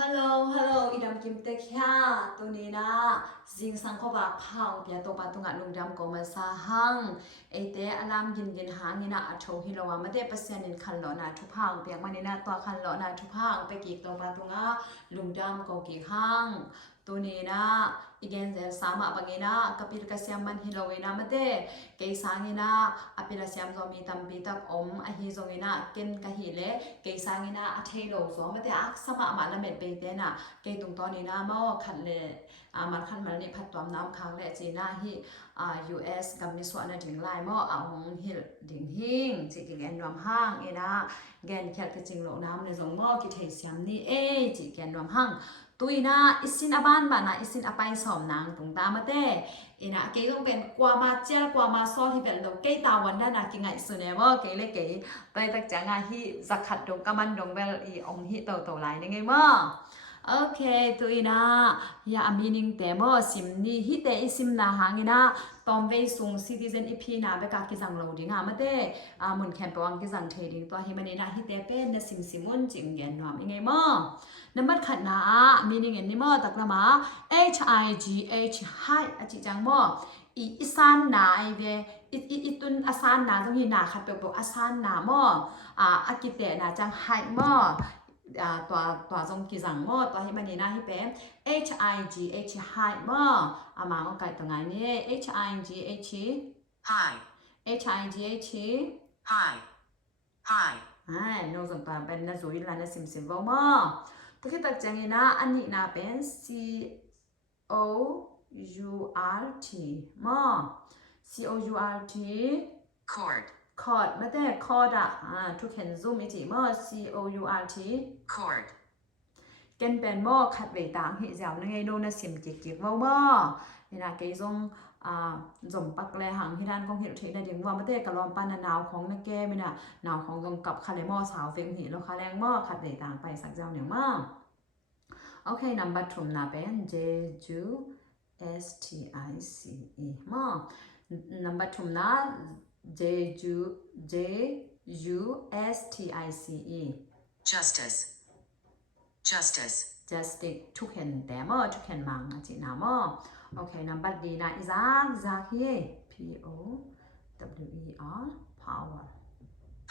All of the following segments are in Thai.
ฮัลโหลฮัลโหลอีดำกิมเตค่าตัวนี้นะจิงสังขบาพังเปียตัวปาตุงะลุงดำก็มาซาหังเอเตอลามกินหางินะอัชโชฮิโลวามาเตปเซียนินคันโลนาทุพังเปียกมันนี่นะตัวคันโลนาทุพังไปกีกตัวปาตุงะลุงดำก็กีหังตัวนี้นะอีกอย่างเดียวสามารถบางอย่างนะกับพิลกัสยามันฮิโลวินามาเตเกยสังนะอภิรัสยามโซมีตัมปีตักอมอหิโซงินะเกนกะฮิเลเกยสังนะอเทโลโซมาเตอักษมามาละเม็ดเปเตนะเกยตรงตอนนี้นะมอขัดเลมันขันมันนี่พัดตัวน้ำค้างและจีน่าฮิUS กับมิสวานะถึงไลมอเอาหงฮิลดิ่งหิงจิกแกนรวมห้างเอนะแกนแคลกจิงโลน้ำในสงมอกิเทสยามนี่จิแกนรวมห้างตุยนะอิสินอบ้านบ้านนะอิสินอไปสอมนางตรงตามาเต้อีนะเกยต้องเป็นกว่ามาเจลกว่ามาซอที่เป็นเราเกยตาวันด้านนะกิงไงสุดเนี่ยว่าเกยเลยเกยไปตักจังไงที่สักขัดดงกำมันดงเบลอีองที่โตโตไหลยังไงมั้งโอเคตุยนะอย่ามีนิ่งแต่บ่สิมนี่ฮิแต่อิสิมนะหางนะตอมเวซุงซิติเซนอีพีนะเบกากิจังโลดิงามาเต้มุนแคมเปวังกิจังเทดิงตัวให้มันนี่นะฮิแต่เป็นนะซิมุนจิงเย็นนอมยังไงมั้งนับขัดนะมีนิ่งเงินนี่มั้งตักละมา HIGH ให้อจิจังมั้งอีสานนาไอเวอีตุนอาสานนาตรงนี้นาขัดเปลอาสานนามั้งอากิเตนะจังให้มั้งตัวจงกิจังมั้งตัวให้มันนี่นะให้เป็น HIGH ให้มั้งมาก็ไก่ตรงนี้ HIGH Hi HIGH Hi Hi โน้ตส่งตัวเป็นนะจุยลานะซิมว่ามั้งตัวที่ตัดจังนี้นะอันนี้นะเป็น COURT มั้ง COURT Cord chord ไม่ได้ chord ทุกเห็น zoom อีกทีมั้ง COURT Cord เกินเป็นมั้งขัดเวต่างหิเจ้านั่งไงโน้นซิมจิกว่ามั้งนี่นะเกี่ยงจมปักแลหังที่ด้านของเห็ดเทได้ถึงว่าไม่ได้กระลอมปานหนาวของนักแก้ไม่น่ะหนาวของกำกับคาเลมอสาวเฟียงหิแล้วคาแรงมอขัดเวต่างไปสักเจ้าหนึ่งมั้งโอเคนัมบัตถุมนาเป็น Jeju STICE มั้งนัมบัตถุมนา Jeju STICE Justice Justice Justice ทุกเห็นแต่มั้งทุกเห็นมังจีน่ามั้งโอเคนัมบัตดีนะอีจากเฮ POWER power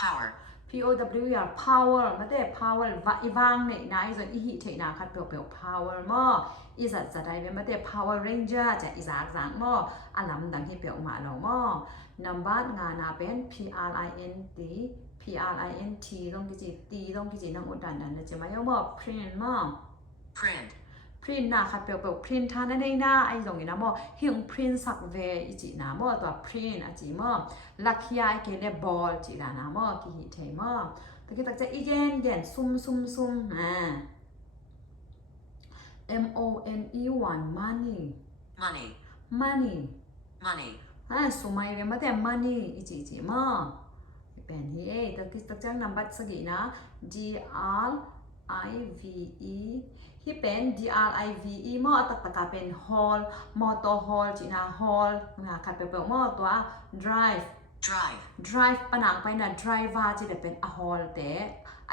Power POWER power มาแต่ power อีวางเนี่ยนะอีส่วนอีหิเทนะคัดเปลว power มั้งอีสัตจะได้เป็นมาแต่ power ranger จะอีจากมั้งอันลำดังที่เปลวมาเรามั้งนัมบัตงานเป็น PRINT ต้องกิจ T ต้องกิจนั่งอุดดันนะจะมาย่อมั้ง print มั้ง Print print นะคัดเปลว print ท่านนั่นเองนะไอ้ตรงนี้นะมั้งเฮียง print สักเวอีจีนะมั้งตัว print อ่ะจีมั้งลักยาเกลบอลจีนะนะมั้งกิหิเทมั้งตะกี้ตักจะอีเย็นซุ่มMONE money Money money Money สุมาเรียมาแต่ money อีจีมั้งเป็นเฮ้ตะกี้ตักจังนับบัตรสกีนะ DRIVE ที่เป็น DRIVE มอตักกะเป็น hall มอตัว hall จีน่า hall นะคัดเปลวมอตัว drive Drive ปนังไปนะ driver จีได้เป็น a hall แต่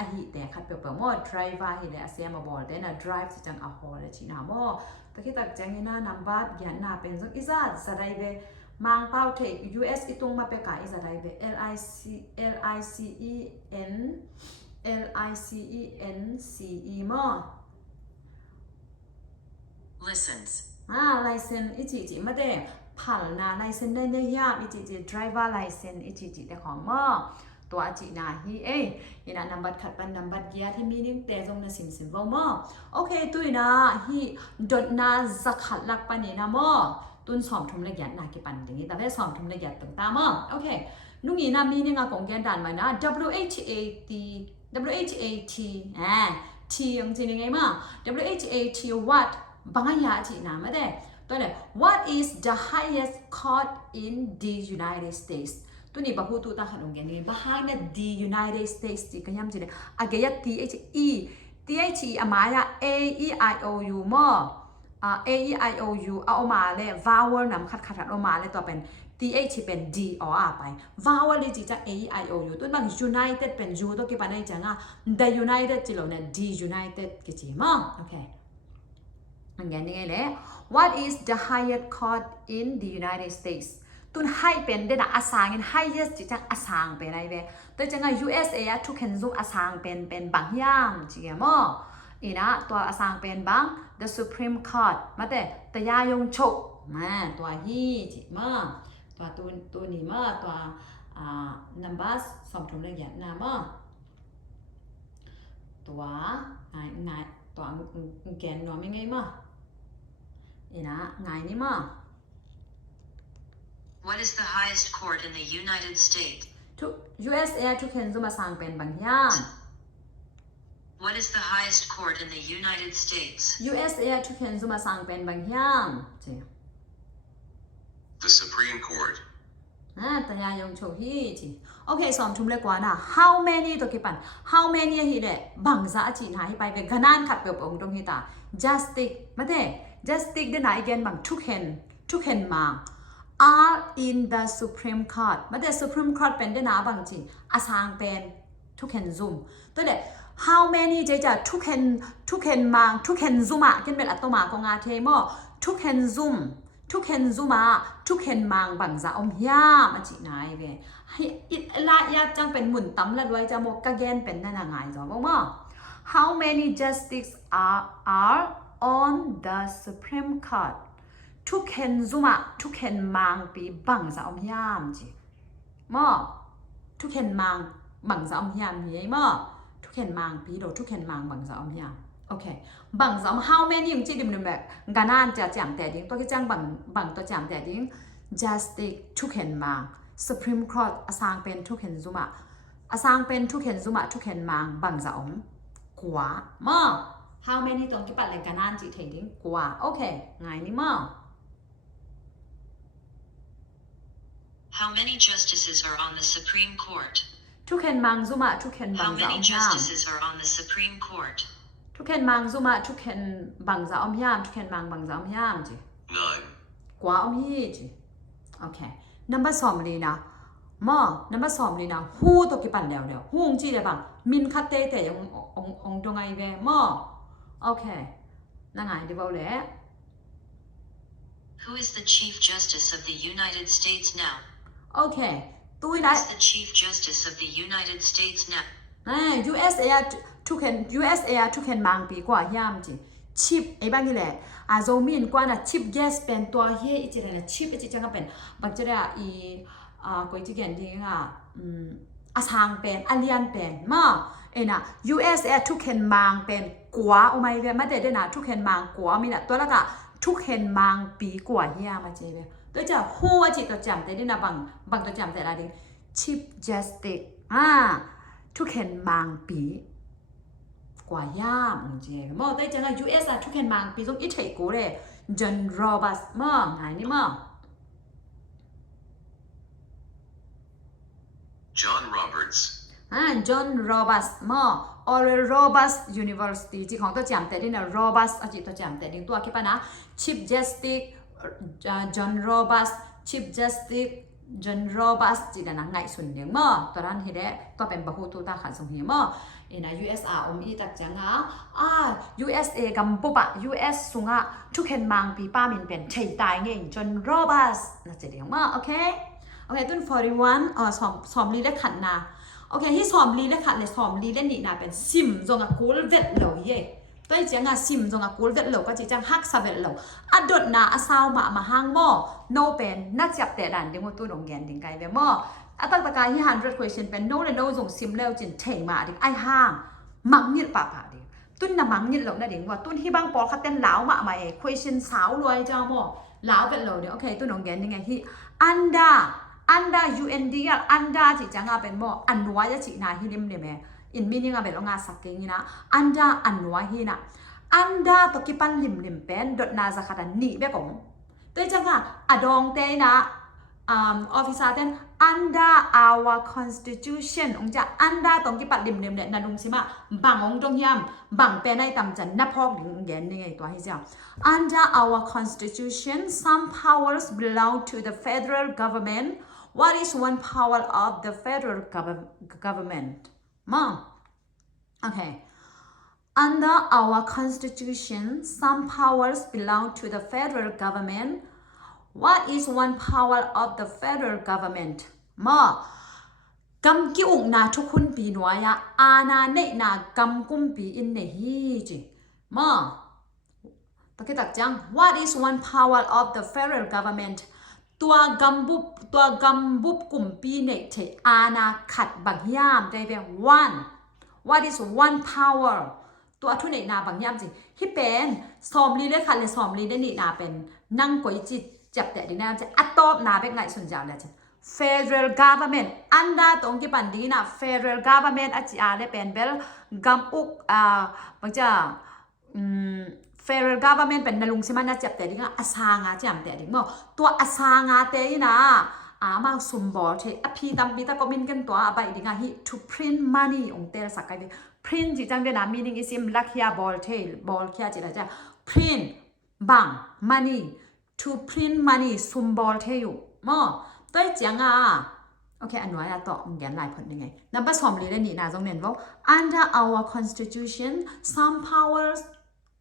a hi แต่คัดเปลวมอ driver ฮิเลยเสียมาบอลแต่นะ drive จีจัง a hall เลยจีน่ามอตะกี้ตักจังนี่นะนับบัตรยันน่าเป็นสักอีซ่าจะได้เวมังเป้าเทค US อีตรงมาเป็นกาอีจะได้เว LICENCE มอListens license อีจีมาได้ผ่านนะ license ได้เนี่ยยากอีจี driver license อีจีแต่ของมอตัวจีน่าฮียีน่ะนับบัตรขัดเป็นนับบัตรเกียร์ที่มีนิ่งแต่ตรงนั้นซิมว่ามอโอเคตุยนะฮีดดนาจะขัดลักปนี่นะมอตุนสอมทุมละเอียดนากิปันอย่างนี้แต่ได้สอมทุมละเอียดต่างๆมอโอเคนุ่งอีน่ะมีนิ่งอ่ะกงแกนด่านมานะ WHAT T ยังจีนยังไงมา WHAT what บางอย่างจีน่ะมาได้ตัวเนี่ย What is the highest court in the United States ตัวนี้บางพูดตัวตาขนมแกนี่บ้างเนี่ย the United States จีกันยำจีเนี่ยอะไรอะ THE อามายะ AEIOU มอAEIOU เอามาเลย vowel นำขัดเอามาเลยตัวเป็น th เป็น d or r ไป vowel เลยจีจัง a i o u ตัวบาง united เป็น u ตัวกี่ปันได้จังอ่ะ the united จีโลเนี่ย d united กี่จีมั้งโอเคอันนี้นี่ไงเลย what is the highest court in the United States ตุนให้เป็นเดนะอาสางin highest จีจังอาสางเป็นอะไรเว้ตัวจังอ่ะ USA อ่ะทุกคนซุมอาสางเป็นบางอย่างจีมั้งอีนะตัวอาสางเป็นบาง the Supreme Court มาแต่ยายงโชกมาตัวฮีจีมั้งตัวนี้มาตัวnumber สองทุ่มเลยอย่างนะมั้งตัวไงตัวแกนน้อยไม่ไงมั้งอีนะไงนี่มั้ง What is the highest court in the United States? USA ทุกคนซุมอาสางเป็นบางอย่าง What is the highest court in the United States? USA ทุกคนซุมอาสางเป็นบางอย่างจี The Supreme Court. แต่ยายงโชฮีจีโอเคสอนทุ่มเลยกว่านะ how many ตัวกี่ปัน how many ฮีเดบางซาจีนหายไปเป็นขนานขัดเปรียบองตรงฮีตา justice มาเด้ justice เดนายเกนบางทุกคนมา are in the Supreme Court มาเด้ Supreme Court เป็นเดนาบางจีอาสางเป็นทุกคนซุมตัวเด how many เจจะทุกคนมาทุกคนซุมอ่ะกินเป็นอัตโนมัติของอาเทมอทุกคนซุมทุกคนซุมาทุกคนมังบังซาอมยามาจีนายเวให้อิละยากจังเป็นหมุนตั้มละด้วยจะมกกะเกนเป็นนั่นยังไงจ้ะบอกว่า how many justices are on the Supreme Court ทุกคนซุมาทุกคนมังปีบังซาอมยามจีมอทุกคนมังบังซาอมยามเหี้ยมอทุกคนมังปีโดทุกคนมังบังซาอมยามโอเคบางสม how many ยังจีดิมนึงแบบกานานจะจำแต่ดิ้งตัวที่จังบางตัวจำแต่ดิ้ง justice ทุกเห็นมา Supreme Court อาสางเป็นทุกเห็นซุมาอาสางเป็นทุกเห็นซุมาทุกเห็นมาบางสมกว่ามั้ง how many ตรงที่ปัดเลยกานานจีเทดิ้งกว่าโอเคไงนี่มั้ง How many justices are on the Supreme Court? ทุกเห็นมังซุมาทุกเห็นบาง How สม many ยาม justices are on the Supreme Court? ทุกเห็นมังซุมาทุกเห็นบางสมยามทุกเห็นมังบางสมยามจี None. กว่าอมฮีจีโอเค number สองเลยนะมอ number สองเลยนะฮู้ตัวกี่ปันแล้วฮู้งจีเลยบังมินคัตเต้แต่ยังองตรงไงเวมอโอเคนั่งไงดีบ่าวเลย Who is the Chief Justice of the United States now? โอเคตุ้ย Who ได้ is the Chief Justice of the United States now? USA ทุกเห็น USA ทุกเห็นมังปีกว่ายามจีชิปไอ้บ้างนี่แหละโซมินกว่านะชิป yes เป็นตัวเฮอีจีเลยนะชิปอีจีจังก็เป็นบางจีเลยก็อีจีเกันดีอ่ะอาสางเป็นอเลียนเป็นมานะ USA ทุกเห็นมังเป็นกว่าโอ้ไม่เว้ยมาเด็ดนะทุกเห็นมังกว่ามีนะตัวละก็ทุกเห็นมังปีกว่าเฮียมาเจเว้ยตัวจะหัวจีตัวจำแต่ดินะบางตัวจำแต่ละดิชิป justice ทุกเห็นมังปีกว่ายามจริงๆมอแต่จังอ่ะ US ทุกคนมังปีส่งอีเทกูเลย John Roberts มอไงนี่มอ John Roberts. John Roberts มอ Oral Roberts University ที่ของตัวจำแต่ดินะ Roberts อาจิตัวจำแต่ดิตัวคิดป่ะนะ Chief Justice John Roberts Chief Justice John Roberts จีดันนังไงส่วนเดียวมอตัวนั้นเห็นได้ตัวเป็นบะฮูตัวตาขันสมเหมอUSA อีตักจังUSA กัมพูปะ US สุงทุกคนมังปีป้ามินเป็นใช่ตายไงจนโรบัสน่าจะเดียวมาโอเคตุ้น41สอมลีเล็กขันนะโอเคที่สอมลีเล็กขันเลยสอมลีเล่นนี่นะเป็นซิมจงกูลเวทเหลวเย่ตัวจังซิมจงกูลเวทเหลวก็จีจังฮักซาเวทเหลวอดดนาซาวมาห้างมอโนเป็นนักจับแต่ดันเดี๋ยวมาตัวดงแกนดิ่งไกเวมอตั้งแต่การที่100 question เป็น no และ no ส่งซิมแล้วจินเทงมาดิไอห้างมังนิดป่าดิตุ้นน่ะมังนิดหลงนะดิว่าตุ้นที่บางปอคัดเต้นหลาวมา question สาวรวยจ้าหมอหลาวเป็นเหลวเดี๋ยวโอเคตุ้นน้องแกนยังไงที่อันดาUND อันดาจิจังเป็นหมออันวัวจะจินาฮิลิมเนี่ยแม่อินมินิงเป็นองาสักเกงนะอันดาอันวัวฮินะอันดาตกิปันลิมเป็นดดนาจะขัดนี่แบบของตัวจังอดองเตนะ officer ten under our constitution องจะ under ตรงที่ปัดริมเนี่ยนาลุงสิมาบังองตรงยามบังเป็นในตำจันนับพอกถึงแกนนี่ไงตัวให้เจ้า under our constitution some powers belong to the federal government what is one power of the federal government มา okay under our constitution some powers belong to the federal government What is one power of the federal government มากำกิอุงนาทุกคนปีหน่วยอาณาเนนากำกุมปีอินเนฮีจิมาตะกี้ตักจัง What is one power of the federal government ตัวกำบุบกุมปีเนเทอาณาขัดบังยามได้เป็น one What is one power ตัวทุนเนนาบังยามจิที่เป็นสอมลีได้ขัดเลยสอมลีได้นี่นาเป็นนั่งก๋วยจิตจับแต่ดีนะจะอัตโตนาเป็นไงส่วนใหญ่เลยจ้ะ federal government อันดาตรงที่ปันดีนะ federal government อาจจะอะไรเป็นเบลกัมอุกบางจ้าfederal government เป็นนลุงสิมันนะจับแต่ดีนะอาสางาจับแต่ดีมั้งตัวอาสางาเตยนะมาสมบูรณ์เทอภิตัมปิตาก็มินกันตัวใบดีนะฮิ to print money องเตลสักกัน print จิจังเดนะ meaning is in ลักยาบอลเทบอลแค่จิละจ้ะ print บัง money to print money สมบูรณ์เทอยู่มั้งตัวจังโอเคอันนี้อะต่อมึงแกนหลายผลยังไงนับประสอมลีได้นี่นะตรงเน้นว่า under our constitution some powers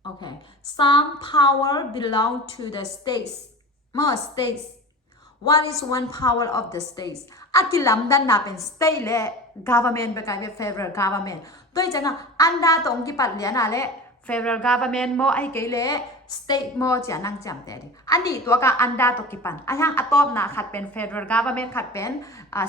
okay some power belong to the states มั้ง states what is one power of the states อากิลำดันน่ะเป็น state และ government เป็นการเป็น federal government ตัวจังunder ตรงที่ปัดเลียนอะไร federal government มั้งไอ้เกลstate มอจะนั่งจำแต่ดิอันนี้ตัวกับอันดาตกิปันอันยังอะตอมนะขัดเป็น federal government ขัดเป็น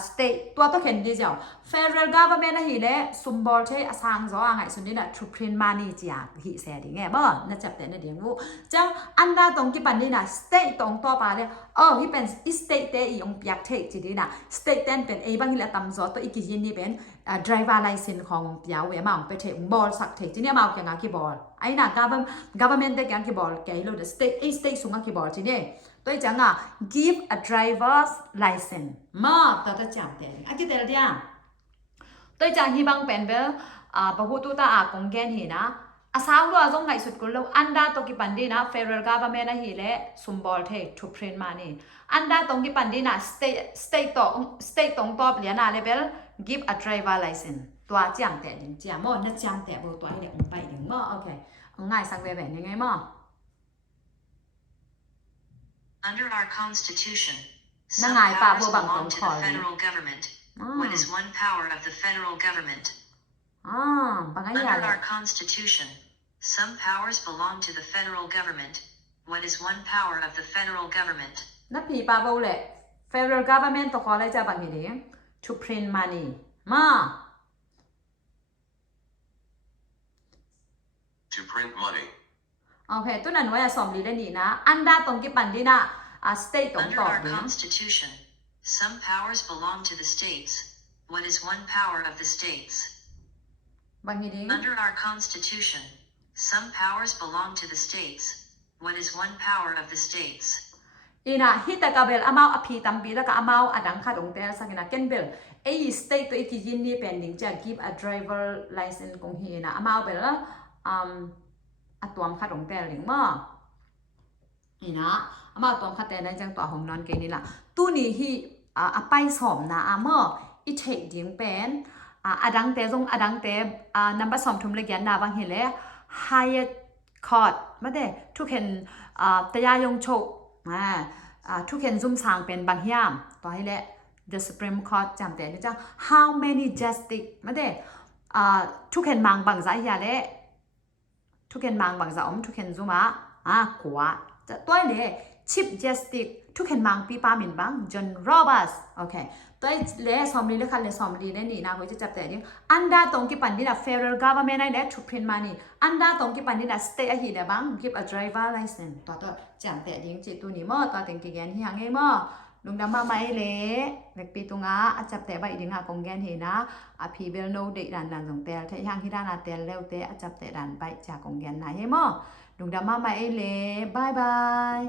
state ตัวต้องเห็นดีเจ้า federal government นะฮีเล่สมบูรณ์ใช้อสังหาไงส่วนนี้นะ to print money จ้าฮีเสียดิไงบ่น่าจับแต่ในเดียงรู้จังอันดาตรงกิปันนี่นะ state ตรงต่อไปเลยที่เป็น state เตอีองอยากเทคจีดีนะ state เป็นบางทีละตำซอตัวอีกยินนี่เป็น driver license ของยาวเวมาไปเทคบอลสักเทคจีเนี่ยมาอย่างกี่บอลไอ้น่ะ government ได้กี่บอลแกโลด state สูงกี่บอลจีเนี่ยตัวจังgive a driver's license มาตัวจะจำแต่อันที่เดียวเดียวตัวจังฮีบังเป็นเบลพระพุทธตาอากงแกนหีนะอาสาวรัวจงไงสุดกุลอันดาตกิปันดีนะ federal government นะฮีเล่สมบูรณ์เท to print money อันดาตกิปันดีนะ state ตรงตอบเลียนะเลเบล give a driver license ตัวจำแต่จำมั่วนั่นจำแต่ตัวให้เด็กไปถึงมั่วโอเคง่ายสักแบบยังไงมั่วUnder our constitution, some Nangai pa powers bo bang belong tong to khol the ni. federal government. What is one power of the federal government? Bangay Under yala. our constitution, some powers belong to the federal government. What is one power of the federal government? Napi pa bo le. Federal government to khol ja bang ni to print money. Ma. To print money. Okay, tu nan waya som li le ni na. Anda tong ki pan di na state tong Under to our ni. constitution, some powers belong to the states. What is one power of the states? Bang ni ding. Under our constitution, some powers belong to the states. What is one power of the states? Ina hita ka bel amao api tambi la ka amao adang kha dong te sa kina ken bel. State to ikijin ni pending ja give a driver license kong hi na amao bel atwam kha dong te ling ma. Ina ama atwam kha te na jang to hong non ke ni la. Tu ni hi apai som na ama I take ding pen adang te jong adang te number som thum le gyan na bang hi le higher court ma de tu kenตยายงโชกทุกเห็นซุ่มสางเป็นบางยามต่อให้และ the Supreme Court จำแต่นะจ๊ะ how many justice มาเด้ทุกเห็นมังบางสายยาและทุกเห็นมังบางสาทุกเห็นซุ่มกว่าจะตัวเลย Chief Justice ทุกเห็นมังปีปามินบัง John Roberts โอเคตัวเลยสอมลีเลยค่ะเลยสอมลีได้นี่นะเขาจะจับแต่เนี่ยอันดาตรงกี่ปันนี่นะ federal government ได้ to print money อันดาตรงกี่ปันนี่นะ state อะฮีเดบัง give a driver license ตัวจับแต่ดิ้งจิตตัวนี้มั่วตัวเต็งกี่แกนที่หางเงี้ยมั่วลุงดำมาไม่เลยเด็กปีตุงจับแต่ใบดิ้งกงแกนเห็นนะพีเบลโนเด็กดันส่งแต่ที่หางที่ด้านเตลเร็วเตะจับแต่ดันใบจากกงแกนไหนเฮ้มั่วลุงดำมาไม่เลยบายบาย